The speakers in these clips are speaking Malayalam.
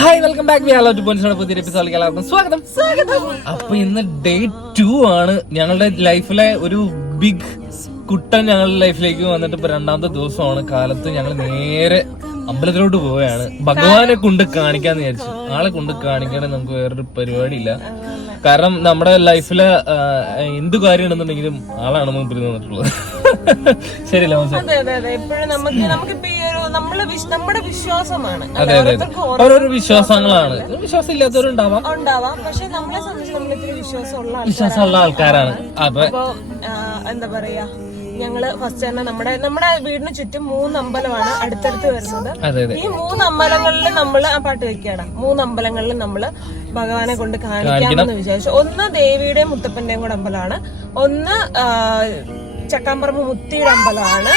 Hi welcome back we hello to എപ്പിസോഡിലേക്ക് എല്ലാവർക്കും സ്വാഗതം. സ്വാഗതം. അപ്പൊ ഇന്ന് ഡേ ടു ആണ്. ഞങ്ങളുടെ ലൈഫിലെ ഒരു ബിഗ് കുട്ടൻ ഞങ്ങളുടെ ലൈഫിലേക്ക് വന്നിട്ട് ഇപ്പൊ രണ്ടാമത്തെ ദിവസമാണ്. കാലത്ത് ഞങ്ങൾ നേരെ അമ്പലത്തിലോട്ട് പോവുകയാണ്. ഭഗവാനെ കൊണ്ട് കാണിക്കാന്ന് വിചാരിച്ചു. ആളെ കൊണ്ട് കാണിക്കാനേ നമുക്ക് വേറൊരു പരിപാടിയില്ല. കാരണം നമ്മുടെ ലൈഫിലെ എന്ത് കാര്യം ഉണ്ടെന്നുണ്ടെങ്കിലും ആളാണ് മുമ്പിൽ നിന്നിട്ടുള്ളത് ശരിയല്ല അതെ അതെ അതെ. എപ്പോഴും നമുക്ക് നമുക്കിപ്പോ ഈ ഒരു നമ്മൾ വിശ്- നമ്മുടെ വിശ്വാസമാണ്. അതെ അതെ അതെ ഓരോരുത്തർക്കും ഓരോ ഓരോരോ വിശ്വാസങ്ങളാണ്. വിശ്വാസം ഇല്ലാത്തവരുണ്ടാവാം ഉണ്ടാവാം. പക്ഷെ നമ്മളെ സംബന്ധിച്ച് നമ്മൾ ഇത്തിരി വിശ്വാസമുള്ള ആൾക്കാർ വിശ്വാസമുള്ള ആൾക്കാരാണ്. അപ്പൊ അപ്പൊ ആ, എന്താ പറയാ? ഞങ്ങൾ ഫസ്റ്റ് തന്നെ നമ്മുടെ നമ്മുടെ വീടിന് ചുറ്റും മൂന്ന് അമ്പലമാണ് അടുത്തടുത്ത് വരുന്നത്. അതെ അതെ. ഈ മൂന്ന് അമ്പലങ്ങളിൽ നമ്മൾ ആ പാട്ട് വെക്കുകയാണ്. മൂന്ന് അമ്പലങ്ങളിൽ നമ്മൾ ഭഗവാനെ കൊണ്ട് കാണിക്കാമെന്ന് വിചാരിച്ചു. ഒന്ന് ദേവിയുടെയും മുത്തപ്പന്റെയും കൂടെ അമ്പലമാണ്. ഒന്ന് ആ, ചക്കാമ്പറമ്പ് മുത്തിയുടെ അമ്പലമാണ്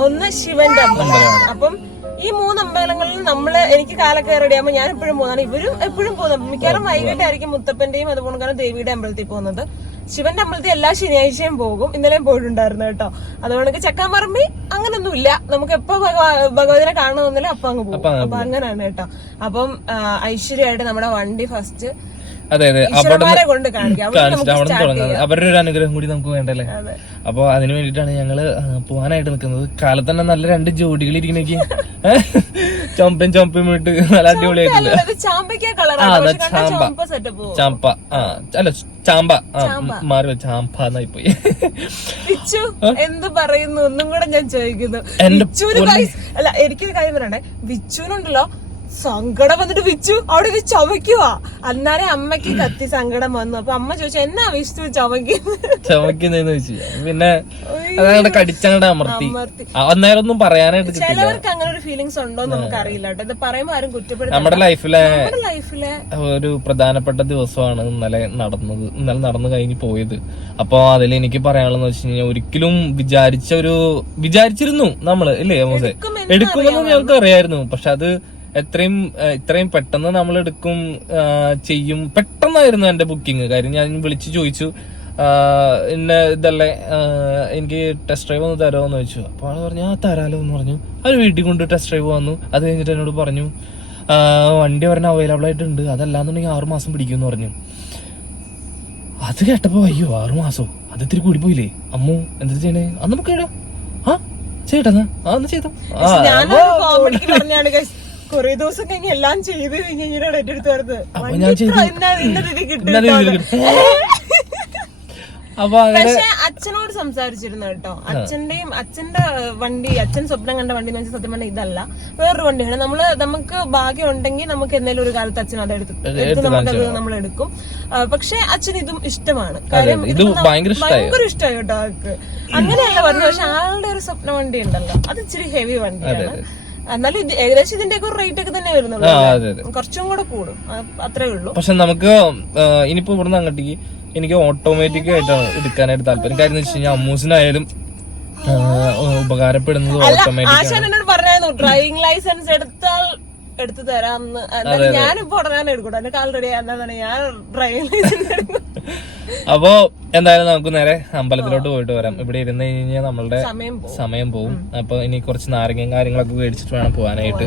ഒന്ന് ശിവന്റെ അമ്പലമാണ്. അപ്പം ഈ മൂന്ന് അമ്പലങ്ങളിൽ നമ്മൾ എനിക്ക് കാലൊക്കെ റെഡിയാകുമ്പോൾ ഞാൻ എപ്പോഴും പോകുന്നതാണ്. ഇവരും എപ്പോഴും പോകുന്നത് മിക്കവാറും വൈകിട്ടായിരിക്കും മുത്തപ്പന്റെയും അതുപോലെ തന്നെ ദേവിയുടെ അമ്പലത്തിൽ പോകുന്നത്. ശിവന്റെ അമ്പലത്തിൽ എല്ലാ ശനിയാഴ്ചയും പോകും. ഇന്നലെയും പോയിട്ടുണ്ടായിരുന്നു കേട്ടോ. അതുകൊണ്ട് ചക്കാമ്പറമ്പി അങ്ങനൊന്നുമില്ല. നമുക്ക് എപ്പോ ഭഗവാ- ഭഗവതിനെ കാണണമെന്നില്ല അപ്പൊ അങ്ങ് പോകും. അപ്പൊ അങ്ങനെയാണ് കേട്ടോ. അപ്പം ഐശ്വര്യമായിട്ട് നമ്മുടെ വണ്ടി ഫസ്റ്റ് അതെ അതെ. അവിടെ കൊണ്ട് അവിടെ തുടങ്ങുന്നത് അവരുടെ ഒരു അനുഗ്രഹം കൂടി നമുക്ക് വേണ്ടല്ലേ. അപ്പൊ അതിനു വേണ്ടിട്ടാണ് ഞങ്ങൾ പോവാനായിട്ട് നിൽക്കുന്നത്. കാലത്ത് തന്നെ നല്ല രണ്ട് ജോഡികൾ ഇരിക്കണേക്ക്. ചൊമ്പയും ചൊമ്പയും ഇട്ട് നല്ല അടിപൊളിയായിട്ടുണ്ട്. ആ, അതെ, ചാമ്പ. ചാമ്പ. ആ അല്ല ചാമ്പ. ആ മാറി ചാമ്പ എന്നായി പോയി എന്ത് പറയുന്നു? ഒന്നും കൂടെ ഞാൻ ചോദിക്കുന്നു. അല്ല എനിക്കൊരു കാര്യം പറയണേ വിച്ചുവിനുണ്ടല്ലോ സങ്കടം വന്നിട്ട് വിച്ചു. അവിടെ ഒരു ചവയ്ക്കുവാ. അന്നേരം അമ്മയ്ക്ക് കത്തി സങ്കടം വന്നു. അപ്പൊ അമ്മ ചോദിച്ചു എന്നാ വിഷ്ണു ചവയ്ക്കുന്നു? പിന്നെ അതങ്ങടെ കടിച്ചങ്ങടെ അമർത്തി. അന്നേരം ഒന്നും പറയാനായിട്ട് ചിലവർക്ക് അങ്ങനെ ഒരു ഫീലിങ്സ് ഉണ്ടോ നമുക്ക് അറിയില്ല കേട്ടോ. ഇത് പറയുമ്പോ ആരും കുറ്റപ്പെടുത്തും നമ്മുടെ ലൈഫിലെ ലൈഫിലെ ഒരു പ്രധാനപ്പെട്ട ദിവസമാണ് ഇന്നലെ നടന്നത്. ഇന്നലെ നടന്നു കഴിഞ്ഞ് പോയത്. അപ്പൊ അതിൽ എനിക്ക് പറയാനുള്ളതെന്ന് വെച്ച് കഴിഞ്ഞാൽ ഒരിക്കലും വിചാരിച്ച ഒരു വിചാരിച്ചിരുന്നു നമ്മൾ ഇല്ലേ എടുക്കുമെന്ന് ഞങ്ങൾക്ക് അറിയായിരുന്നു പക്ഷെ അത് എത്രയും ഇത്രയും പെട്ടെന്ന് നമ്മൾ എടുക്കും ചെയ്യും. പെട്ടെന്നായിരുന്നു എന്റെ ബുക്കിംഗ് കാര്യം ഞാൻ വിളിച്ചു ചോദിച്ചു ഇന്ന ഇതല്ലേ എനിക്ക് ടെസ്റ്റ് ഡ്രൈവ് ഒന്ന് തരാമെന്ന് എന്ന് ചോദിച്ചു. അപ്പോൾ ആൾ പറഞ്ഞു ആ തരാലോ എന്ന് പറഞ്ഞു. അവർ വീട്ടിൽ കൊണ്ട് ടെസ്റ്റ് ഡ്രൈവ് വന്നു. അത് കഴിഞ്ഞിട്ട് എന്നോട് പറഞ്ഞു വണ്ടി പറഞ്ഞ അവൈലബിൾ ആയിട്ടുണ്ട്. അതല്ലാന്നുണ്ടെങ്കിൽ ആറു മാസം പിടിക്കും എന്ന് പറഞ്ഞു. അത് കേട്ടപ്പോ അയ്യോ ആറു മാസോ? അത് ഇത്തിരി കൂടി പോയില്ലേ? അമ്മു എന്താ ചെയ്യണേ? അന്ന് നമുക്ക് ആ ചേട്ടാ. ആ ഒന്ന് ചെയ്തോ? കുറേ ദിവസം കഴിഞ്ഞ് എല്ലാം ചെയ്ത് കഴിഞ്ഞ് കഴിഞ്ഞാണ് എന്റെ അടുത്ത് വരുന്നത് അപ്പൊ പക്ഷെ അച്ഛനോട് സംസാരിച്ചിരുന്നു കേട്ടോ. അച്ഛന്റെയും അച്ഛന്റെ വണ്ടി അച്ഛൻ സ്വപ്നം കണ്ട വണ്ടി എന്ന് വെച്ചാൽ സത്യം പറഞ്ഞാൽ ഇതല്ല. വേറൊരു വണ്ടിയാണ്. നമ്മൾ നമുക്ക് ഭാഗ്യം ഉണ്ടെങ്കിൽ നമുക്ക് എന്തെങ്കിലും ഒരു കാലത്ത് അച്ഛൻ അത് എടുത്ത് എടുത്ത് നമുക്കത് നമ്മൾ എടുക്കും. പക്ഷെ അച്ഛൻ ഇതും ഇഷ്ടമാണ്. കാര്യം? ഭയങ്കര ഇഷ്ടമായി കേട്ടോ ആൾക്ക്. അങ്ങനെയല്ല പറഞ്ഞു പക്ഷെ ആളുടെ ഒരു സ്വപ്ന വണ്ടി ഉണ്ടല്ലോ. അത് ഇച്ചിരി ഹെവി വണ്ടിയാണ്. എന്നാലും ഇത് ഏകദേശം ഇതിന്റെ ഒക്കെ റേറ്റ് ഒക്കെ തന്നെ വരുന്നുള്ളൂ. കുറച്ചും കൂടെ കൂടും. അത്രേ ഉള്ളൂ. പക്ഷെ നമുക്ക് ഇനിയിപ്പോ ഇവിടുന്ന് അങ്ങോട്ടേക്ക് എനിക്ക് ഓട്ടോമാറ്റിക് ആയിട്ടാണ് എടുക്കാനായിട്ട് താല്പര്യം. കാര്യം വെച്ച് കഴിഞ്ഞാൽ അമ്മൂസിനായാലും ഉപകാരപ്പെടുന്നത് ഓട്ടോമാറ്റിക് ഡ്രൈവിംഗ് ലൈസൻസ് എടുത്താൽ എടുത്തു തരാമെന്ന്. ഞാനിപ്പോ ഉടനെ എടുക്കൂട്ടോ എന്റെ കാൽ റെഡി ഞാൻ ഡ്രൈവിംഗ് ലൈസൻസ് അപ്പോ എന്തായാലും നമുക്ക് നേരെ അമ്പലത്തിലോട്ട് പോയിട്ട് വരാം. ഇവിടെ ഇരുന്ന് കഴിഞ്ഞാൽ നമ്മളുടെ സമയം പോവും. അപ്പൊ ഇനി കുറച്ച് നാരങ്ങയും കാര്യങ്ങളൊക്കെ മേടിച്ചിട്ട് വേണം പോവാനായിട്ട്.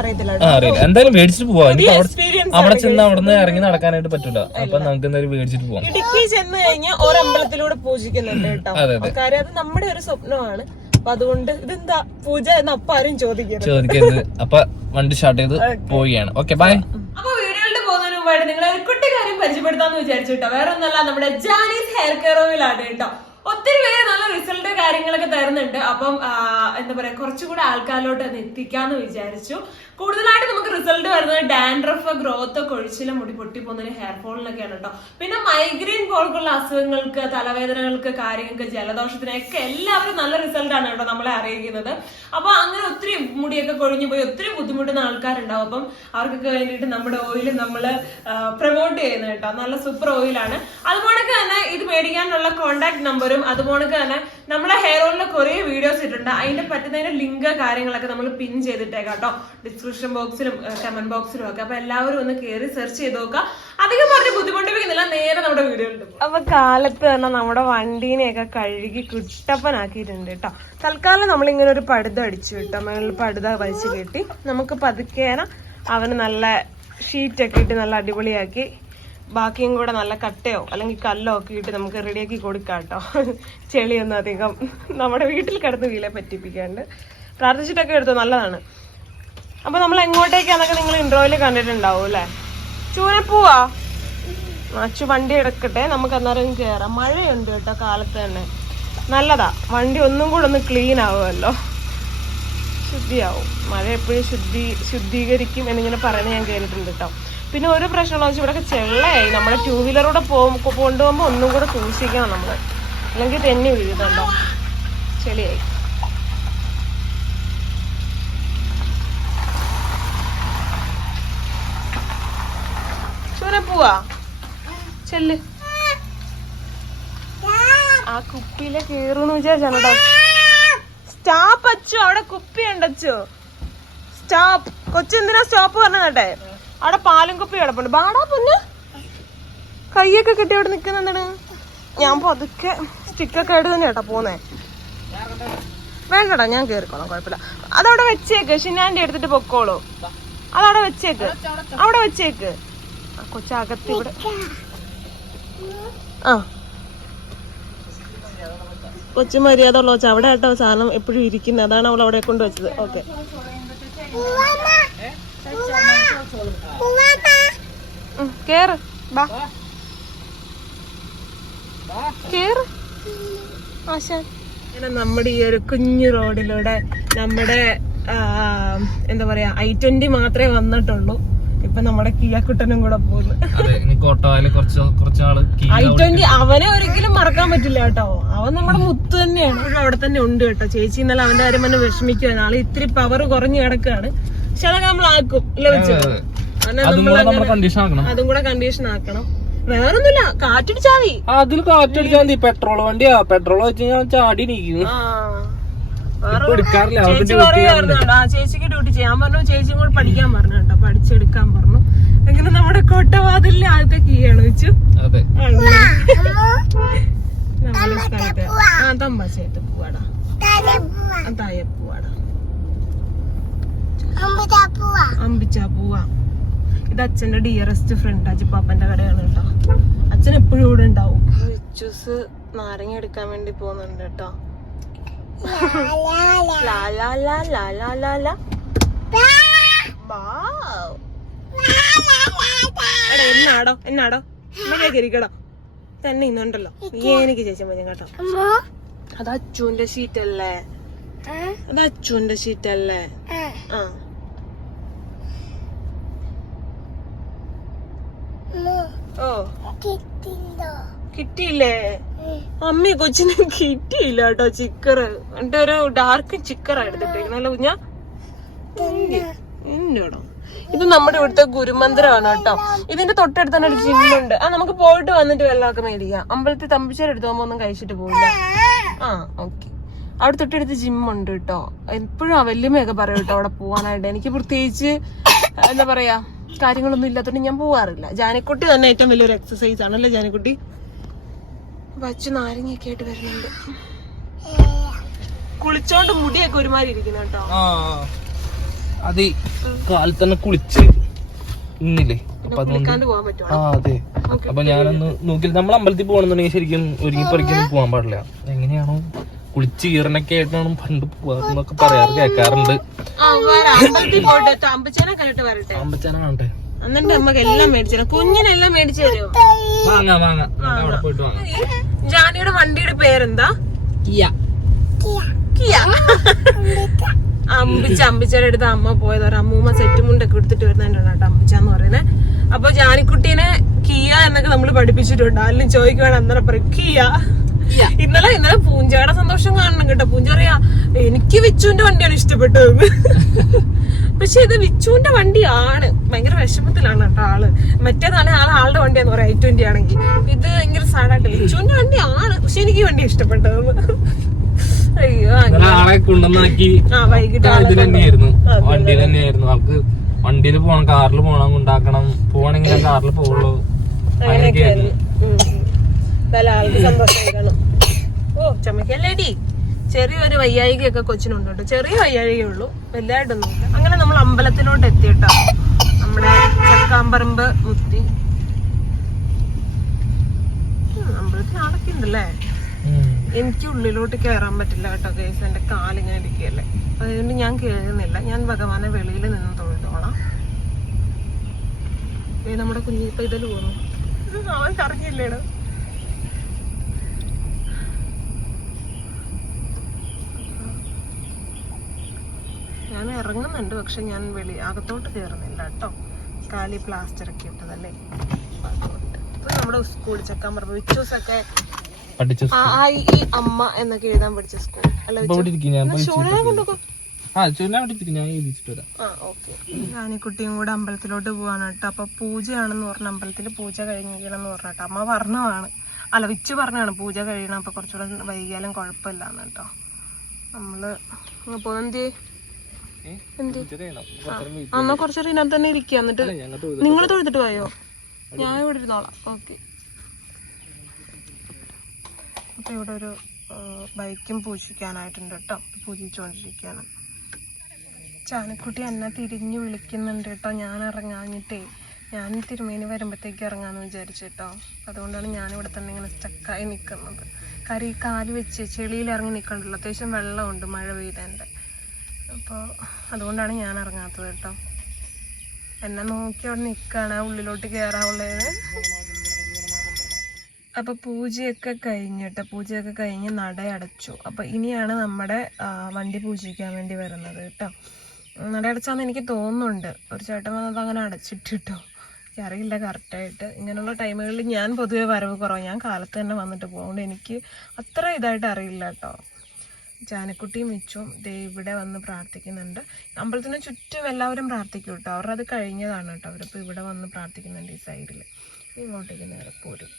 അറിയില്ല. എന്തായാലും മേടിച്ചിട്ട് പോവാം. അവിടെ എക്സ്പീരിയൻസ് അവിടെ ചെന്ന് അവിടുന്ന് ഇറങ്ങി നടക്കാനായിട്ട് പറ്റൂല. അപ്പൊ നമുക്ക് എന്തായാലും മേടിച്ചിട്ട് പോവാം. ഇടുക്കി ചെന്ന് കഴിഞ്ഞാൽ ഒരമ്പലത്തിലൂടെ പൂജിക്കുന്നുണ്ട് കേട്ടോ. കാര്യം അത് നമ്മുടെ ഒരു സ്വപ്നമാണ്. അപ്പൊ അതുകൊണ്ട് ഇതെന്താ പൂജ എന്ന് അപ്പ ആരും ചോദിക്കരുത്. ചോദിക്കരുത്. അപ്പൊ വണ്ടി സ്റ്റാർട്ട് ചെയ്ത് പോവുകയാണ്. ഓക്കെ ബൈ അപ്പൊ വീഡിയോയിലോട്ട് പോകുന്നതിന് മുമ്പായിട്ട് നിങ്ങളെ ഒരു കുട്ടി കാര്യം പരിചയപ്പെടുത്താന്ന് വിചാരിച്ചു കേട്ടോ. വേറെ ഒന്നല്ല നമ്മുടെ ജാനീസ് ഹെയർ കെയർ ഓയിലാണ് കേട്ടോ. ഒത്തിരി പേര് നല്ല റിസൾട്ട് കാര്യങ്ങളൊക്കെ തരുന്നുണ്ട്. അപ്പം എന്താ പറയാ കുറച്ചുകൂടെ ആൾക്കാരിലോട്ട് അത് എത്തിക്കാന്ന് വിചാരിച്ചു. കൂടുതലായിട്ട് നമുക്ക് റിസൾട്ട് വരുന്നത് ഡാൻഡ്രഫ് ഗ്രോത്ത് ഒക്കെ ഒഴിച്ചില്ല മുടി പൊട്ടിപ്പോകുന്നതിന് ഹെയർ ഫോളിനൊക്കെയാണ് കേട്ടോ. പിന്നെ മൈഗ്രെയിൻ പോലുള്ള അസുഖങ്ങൾക്ക് തലവേദനകൾക്ക് കാര്യങ്ങൾക്ക് ജലദോഷത്തിനൊക്കെ എല്ലാവരും നല്ല റിസൾട്ടാണ് കേട്ടോ നമ്മളെ അറിയിക്കുന്നത്. അപ്പൊ അങ്ങനെ ഒത്തിരി മുടിയൊക്കെ കൊഴിഞ്ഞു പോയി ഒത്തിരി ബുദ്ധിമുട്ടുന്ന ആൾക്കാരുണ്ടാവും. അപ്പം അവർക്കൊക്കെ വേണ്ടിയിട്ട് നമ്മുടെ ഓയിൽ നമ്മൾ പ്രൊമോട്ട് ചെയ്യുന്നത് കേട്ടോ. നല്ല സൂപ്പർ ഓയിലാണ് അതുപോലെ മേടിക്കാനുള്ള കോൺടാക്ട് നമ്പറും അതുപോലെ തന്നെ നമ്മളെ ഹെയർ ഓയിലിൽ കുറേ വീഡിയോസ് ഇട്ടിട്ടുണ്ട്. അതിന്റെ പറ്റുന്നതിന്റെ ലിങ്ക് കാര്യങ്ങളൊക്കെ നമ്മൾ പിൻ ചെയ്തിട്ടേക്കാം കേട്ടോ. ഡിസ്ക്രിപ്ഷൻ ബോക്സിലും കമന്റ് ബോക്സിലും ഒക്കെ. അപ്പൊ എല്ലാവരും ഒന്ന് കയറി സെർച്ച് ചെയ്ത് നോക്കുക. അധികം പറഞ്ഞ് ബുദ്ധിമുട്ടിപ്പിക്കുന്നില്ല. നേരെ നമ്മുടെ വീഡിയോ അപ്പൊ കാലത്ത് തന്നെ നമ്മുടെ വണ്ടീനെയൊക്കെ കഴുകി കുട്ടപ്പനാക്കിയിട്ടുണ്ട് കേട്ടോ. തൽക്കാലം നമ്മൾ ഇങ്ങനെ ഒരു പടുത അടിച്ചു കേട്ടോ. മേളിൽ പടുത വലിച്ചു കെട്ടി. നമുക്ക് പതുക്കേന അവന് നല്ല ഷീറ്റൊക്കെ ഇട്ട് നല്ല അടിപൊളിയാക്കി ബാക്കിയും കൂടെ നല്ല കട്ടയോ അല്ലെങ്കിൽ കല്ലോ ഒക്കെ ഇട്ട് നമുക്ക് റെഡിയാക്കി കൊടുക്കാം കേട്ടോ. ചെളിയൊന്നും അധികം നമ്മുടെ വീട്ടിൽ കിടന്ന് വീലെ പറ്റിപ്പിക്കാണ്ട്. പ്രാർത്ഥിച്ചിട്ടൊക്കെ എടുത്തു നല്ലതാണ്. അപ്പൊ നമ്മൾ എങ്ങോട്ടേക്കാന്നൊക്കെ നിങ്ങൾ ഇൻട്രോയിൽ കണ്ടിട്ടുണ്ടാവും അല്ലേ? ചൂരപ്പൂവാ പോവാ? അച്ചു വണ്ടി എടുക്കട്ടെ. നമുക്ക് അന്നേരം കയറാം മഴയുണ്ട് കേട്ടോ കാലത്ത് തന്നെ. നല്ലതാ. വണ്ടി ഒന്നും കൂടെ ഒന്ന് ക്ലീൻ ആവുമല്ലോ. ശുദ്ധിയാവും. മഴ എപ്പോഴും ശുദ്ധി ശുദ്ധീകരിക്കും എന്നിങ്ങനെ പറയുന്നത് ഞാൻ കേട്ടിട്ടുണ്ട് കേട്ടോ. പിന്നെ ഒരു പ്രശ്നമുള്ള വെച്ചാൽ ഇവിടെ ചെള്ളയായി. നമ്മുടെ ടൂ വീലറൂടെ പോകും കൊണ്ടുപോകുമ്പോൾ ഒന്നും കൂടെ സൂക്ഷിക്കണം നമ്മൾ അല്ലെങ്കിൽ തെന്നി വീഴുന്നുണ്ടോ? ചെളിയായി. ചൂര പോവാ. ചെല്ല്. ആ കുപ്പിയിലെ കേറൂന്ന് വിചാരിച്ചാണ് കേട്ടോ. സ്റ്റോപ്പ് അച്ചു. അവിടെ കുപ്പി ഉണ്ടച്ചു സ്റ്റോപ്പ് കൊച്ചു എന്തിനാ സ്റ്റോപ്പ് പറഞ്ഞ കേട്ടെ? അവിടെ പാലും കുപ്പി കിടപ്പുണ്ട്. ബാടാ പൊന്ന്. കൈയൊക്കെ കിട്ടി അവിടെ നിക്കുന്നെന്താണ് ഞാൻ പതുക്കെ സ്റ്റിക്കൊക്കെ ആയിട്ട് തന്നെ കേട്ടോ പോന്നേ. വേണ്ടടാ ഞാൻ കേറിക്കോളാം കുഴപ്പമില്ല. അതവിടെ വെച്ചേക്ക് ഷിനാന്റെ എടുത്തിട്ട് പൊക്കോളൂ. അതവിടെ വെച്ചേക്ക്. അവിടെ വെച്ചേക്ക്. കൊച്ചകത്ത് ഇവിടെ. ആ. കൊച്ചു മര്യാദ ഉള്ള കൊച്ചു. അവിടെ ആട്ടോ സാധനം എപ്പോഴും ഇരിക്കുന്നത് അതാണ് അവൾ അവിടെ കൊണ്ട് വെച്ചത്. ഓക്കെ. കേറ്. ബാ. കേറ്. ആശാൻ നമ്മുടെ ഈ ഒരു കുഞ്ഞു റോഡിലൂടെ നമ്മുടെ എന്താ പറയാ ഐ ട്വന്റി മാത്രമേ വന്നിട്ടുള്ളൂ. ഇപ്പൊ നമ്മുടെ കിയാക്കുട്ടനും കൂടെ പോകുന്നു. ഐ ട്വന്റി അവനെ ഒരിക്കലും മറക്കാൻ പറ്റില്ല കേട്ടോ. അവൻ നമ്മുടെ മുത്ത് തന്നെയാണ്. അവിടെ തന്നെ ഉണ്ട് കേട്ടോ. ചേച്ചി ഇന്നലെ അവന്റെ കാര്യം തന്നെ വിഷമിക്കുക ആൾ ഇത്തിരി പവർ കുറഞ്ഞു കിടക്കാണ് പക്ഷെ അതൊക്കെ നമ്മൾ ആക്കും ഇല്ല വെച്ചു അങ്ങനെ അതും നമ്മൾ കൂടെ കണ്ടീഷൻ ആക്കണം. അതും കൂടെ കണ്ടീഷൻ ആക്കണം. വേറൊന്നുമില്ല കാറ്റടിച്ചാതി അതിൽ കാറ്റടിച്ചാൽ മതി. പെട്രോൾ വണ്ടിയാ. പെട്രോൾ വെച്ച് ഞാൻ ചാടി നിൽക്കുന്നു ആ. ഇപ്പൊ എടുക്കാറില്ല. അവർക്ക് ചേച്ചി പറയുമായിരുന്നു ആ ചേച്ചിക്ക് ഡ്യൂട്ടി ചെയ്യാൻ പറഞ്ഞു ചേച്ചിയും കൂടെ പഠിക്കാൻ പറഞ്ഞു കേട്ടോ. പഠിച്ചെടുക്കാൻ പറഞ്ഞു. എങ്ങനെ നമ്മുടെ കോട്ടവാതിലെ ആദ്യത്തെ കീയാണ് വെച്ചു. അതെ. നമ്മളെ സ്ഥലത്ത് ആ തമ്പാച്ചായിട്ട് പോവാടാ. താഴെ പോവാടാ അമ്പിച്ചാ പൂവാ ഇത് അച്ഛന്റെ ഡിയറസ്റ്റ് ഫ്രണ്ട് അജിപ്പാപ്പന്റെ കടയാണ് കേട്ടോ. അച്ഛൻ എപ്പോഴും ഇവിടെ ഉണ്ടാവും. ജ്യൂസ് നാരങ്ങ എടുക്കാൻ വേണ്ടി പോകുന്നുണ്ട് കേട്ടോ. ലാ ലാ ലാ ലാ ലാ ലാ ലാ. Wow. എന്നാടോ എന്നാടോ? എന്നെ ഇരിക്കടോ തന്നെ ഇന്നുണ്ടല്ലോ. നീ എനിക്ക് ചേച്ചി മതി കേട്ടോ. അത് അച്ചുവിന്റെ ഷീറ്റ് അല്ലേ? അത് അച്ചുവിന്റെ ഷീറ്റ് അല്ലേ ആ ഓ കിട്ടിയില്ലേ അമ്മി കൊച്ചിന് കിട്ടിയില്ല കേട്ടോ ചിക്കർ എന്റെ ഒരു ഡാർക്ക് ചിക്കറാ എടുത്തിട്ടേക്കുന്നല്ല കുഞ്ഞ ഇന്നോടോ ഇത് നമ്മുടെ ഇവിടുത്തെ ഗുരുമന്ദിരമാണ് കേട്ടോ ഇതിന്റെ തൊട്ടടുത്ത് തന്നെ ഒരു ജിമ്മുണ്ട് ആ നമുക്ക് പോയിട്ട് വന്നിട്ട് വെള്ളമൊക്കെ മേടിക്കാം അമ്പലത്തിൽ തമ്പിച്ചേർ എടുത്ത് പോകുമ്പോ ഒന്നും കഴിച്ചിട്ട് പോവില്ല ആ ഓക്കെ അവിടെ തൊട്ടടുത്ത് ജിമ്മുണ്ട് കേട്ടോ എപ്പോഴും ആ വല്യമ്മയൊക്കെ പറയും കേട്ടോ അവിടെ പോവാനായിട്ട്. എനിക്ക് പ്രത്യേകിച്ച് എന്താ പറയാ കാര്യങ്ങളൊന്നും ഇല്ലാത്തോണ്ട് ഞാൻ പോവാറില്ല. ജാനിക്കുട്ടി തന്നെ ഏറ്റവും വലിയൊരു എക്സസൈസ് ആണല്ലേ ജാനിക്കുട്ടി? വച്ച് നാരങ്ങയൊക്കെ ആയിട്ട് വരുന്നുണ്ട്. കുളിച്ചോണ്ട് മുടിയൊക്കെ ഒരുമാതിരി ഇരിക്കുന്നു കേട്ടോ അത് കാലത്ത് തന്നെ കുളിച്ച് ഇന്നില്ലേ അപ്പൊ അതുകൊണ്ട് ആ അതെ. അപ്പൊ ഞാനൊന്ന് നോക്കി നമ്മൾ അമ്പലത്തിൽ പോകണമെന്നുണ്ടെങ്കിൽ ശരിക്കും ഒരുങ്ങി പറിക്കൊന്നും പോകാൻ പാടില്ല. എങ്ങനെയാണോ കുളിച്ച് കീറണൊക്കെ ആയിട്ടാണ് പണ്ട് പോവാന്നൊക്കെ പറയാറ് കേക്കാറുണ്ട് ആ വേറെ അമ്പലത്തിൽ പോയിട്ട് അമ്പച്ചനെ വരട്ടെ. അമ്പച്ചാനെ കാണട്ടെ. എന്നിട്ട് നമുക്ക് എല്ലാം മേടിച്ചു തരാം. കുഞ്ഞിനെല്ലാം മേടിച്ചു തരുമോ? വാങ്ങാ വാങ്ങാ. അവിടെ പോയിട്ട് വാങ്ങാം. ജാനിയുടെ വണ്ടിയുടെ പേരെന്താ? കിയ. കിയ. അമ്പിച്ച അമ്പിച്ചയുടെ അടുത്ത് അമ്മ പോയത്. ഒരു അമ്മൂമ്മ സെറ്റ് മുണ്ടൊക്കെ എടുത്തിട്ട് വരുന്നതിന്റെ കേട്ടോ അമ്പിച്ച എന്ന് പറയുന്നത് അപ്പൊ ജാനിക്കുട്ടീനെ കിയ എന്നൊക്കെ നമ്മൾ പഠിപ്പിച്ചിട്ടുണ്ട്. ആരെങ്കിലും ചോദിക്കുവാണെങ്കിൽ അന്നേരം പറയും കിയ. ഇന്നലെ ഇന്നലെ പൂഞ്ചയുടെ സന്തോഷം കാണണം കേട്ടോ. പൂഞ്ച പറയാ എനിക്ക് വിച്ചുവിന്റെ വണ്ടിയാണ് ഇഷ്ടപ്പെട്ടത്. പക്ഷെ ഇത് വിച്ചുവിന്റെ വണ്ടിയാണ്. ഭയങ്കര വിഷമത്തിലാണ് കേട്ടോ ആൾ. മറ്റേതാണ് ആൾ ആളുടെ വണ്ടിയാന്ന് പറയാം ഐ ട്വന്റി ആണെങ്കിൽ. ഇത് ഭയങ്കര സാഡായിട്ട് വിച്ചുവിന്റെ ആണ്. പക്ഷെ എനിക്ക് വണ്ടി ഇഷ്ടപ്പെട്ടത്. അയ്യോ ആ വൈകിട്ട് ഇതിൽ തന്നെയായിരുന്നു. വണ്ടിയിൽ പോകണം കാറിൽ പോണം ഉണ്ടാക്കണം. പോവാണെങ്കിൽ കാറിൽ പോവുള്ളൂ. അങ്ങനെയൊക്കെയായിരുന്നു. എന്തായാലും സന്തോഷം ഓ ഓ ചുമക്കല്ലേടി ചെറിയൊരു വയ്യായികയൊക്കെ കൊച്ചിനുണ്ട് കേട്ടോ. ചെറിയ വയ്യായികയേ ഉള്ളൂ. വലുതായിട്ടൊന്നും ഇല്ല അങ്ങനെ നമ്മൾ അമ്പലത്തിലോട്ട് എത്തിയിട്ടോ നമ്മുടെ ചക്കാമ്പറമ്പ് മുത്തി. അമ്പലത്തിൽ ആളൊക്കെ ഉണ്ടല്ലേ? എനിക്ക് ഉള്ളിലോട്ട് കയറാൻ പറ്റില്ല കേട്ടോ കേസ് എന്റെ കാലിങ്ങനെ ഇരിക്കുകയല്ലേ അതുകൊണ്ട് ഞാൻ കയറുന്നില്ല ഞാൻ ഭഗവാനെ വെളിയിൽ നിന്ന് തൊഴുതോളാം. നമ്മുടെ കുഞ്ഞിപ്പൈതൽ പോകുന്നു. അവൻ കറങ്ങില്ലേടോ ഞാൻ ഇറങ്ങുന്നുണ്ട് പക്ഷെ ഞാൻ വെളി അകത്തോട്ട് കയറുന്നില്ല കേട്ടോ. കാലി പ്ലാസ്റ്റർ ഒക്കെ ഇട്ടതല്ലേ. നമ്മുടെ സ്കൂൾ ചെക്കാൻ പറഞ്ഞു. വിച്ചൂസൊക്കെ ഈ അമ്മ എന്നൊക്കെ എഴുതാൻ പഠിച്ച സ്കൂൾ അല്ല ഇപ്പൊ ഇവിടെ ഇരിക്കും ഞാൻ ഷൂനെ ആ ചുനാ അവിടെ ഇരിക്കും ഞാൻ എഴുതിച്ചിട്ട് വരാം. ആ ഓക്കെ. ഞാനിക്കുട്ടിയും കൂടെ അമ്പലത്തിലോട്ട് പോവാണ് കേട്ടോ. അപ്പൊ പൂജയാണെന്ന് പറഞ്ഞ. അമ്പലത്തിൽ പൂജ കഴിഞ്ഞിരിക്കണമെന്ന് പറഞ്ഞിട്ടോ അമ്മ പറഞ്ഞതാണ്. അല്ല വിച്ച് പറഞ്ഞാണ് പൂജ കഴിയണം. അപ്പൊ കുറച്ചുകൂടെ വൈകിയാലും കുഴപ്പമില്ലാന്ന് കേട്ടോ. നമ്മൾ അപ്പൊ എന്നാ കുറച്ചേരം ഇതിനകത്ത് തന്നെ ഇരിക്കുക എന്നിട്ട് നിങ്ങൾ തൊഴുതിട്ട് പോയോ? ഞാൻ ഇവിടെ ഇരുന്നോളാം. ഓക്കെ. അപ്പൊ ഇവിടെ ഒരു ബൈക്കും പൂജിക്കാനായിട്ടുണ്ട് കേട്ടോ. പൂജിച്ചുകൊണ്ടിരിക്കുകയാണ്. ചാനക്കുട്ടി എന്നെ തിരിഞ്ഞു വിളിക്കുന്നുണ്ട് കേട്ടോ. ഞാൻ ഇറങ്ങാഞ്ഞിട്ടേ. ഞാൻ തിരുമേനി വരുമ്പോഴത്തേക്ക് ഇറങ്ങാന്ന് വിചാരിച്ചു കേട്ടോ. അതുകൊണ്ടാണ് ഞാൻ ഇവിടെ തന്നെ ഇങ്ങനെ സ്റ്റക്കായി നിൽക്കുന്നത് കാര്യം ഈ കാൽ വെച്ച് ചെളിയിൽ ഇറങ്ങി നിൽക്കണ്ടല്ലോ. അത്യാവശ്യം വെള്ളമുണ്ട് മഴ പെയ്തതിന്റെ അപ്പോൾ അതുകൊണ്ടാണ് ഞാൻ ഇറങ്ങാത്തത് കേട്ടോ. എന്നെ നോക്കി അവിടെ നിൽക്കുകയാണ് ഉള്ളിലോട്ട് കയറാവുള്ളത് അപ്പൊ പൂജയൊക്കെ കഴിഞ്ഞിട്ട് പൂജയൊക്കെ കഴിഞ്ഞ് നട അടച്ചു. അപ്പൊ ഇനിയാണ് നമ്മുടെ വണ്ടി പൂജിക്കാൻ വേണ്ടി വരുന്നത് കേട്ടോ. നട അടച്ചാന്ന് എനിക്ക് തോന്നുന്നുണ്ട്. ഒരു ചേട്ടൻ വന്നത് അങ്ങനെ അടച്ചിട്ട് കേട്ടോ. എനിക്കറിയില്ല കറക്റ്റായിട്ട് ഇങ്ങനെയുള്ള ടൈമുകളിൽ ഞാൻ പൊതുവെ വരവ് കുറവ്. ഞാൻ കാലത്ത് തന്നെ വന്നിട്ട് പോകുന്നുണ്ട് എനിക്ക് അത്ര ഇതായിട്ട് അറിയില്ല കേട്ടോ. ജാനക്കുട്ടിയും മിച്ചും ദേ ഇവിടെ വന്ന് പ്രാർത്ഥിക്കുന്നുണ്ട്. അമ്പലത്തിന് ചുറ്റും എല്ലാവരും പ്രാർത്ഥിക്കും കേട്ടോ. അവരുടെ അത് കഴിഞ്ഞതാണ് കേട്ടോ. അവരിപ്പോൾ ഇവിടെ വന്ന് പ്രാർത്ഥിക്കുന്നുണ്ട് ഈ സൈഡിൽ ഇങ്ങോട്ടേക്ക് നേരെ പോരും.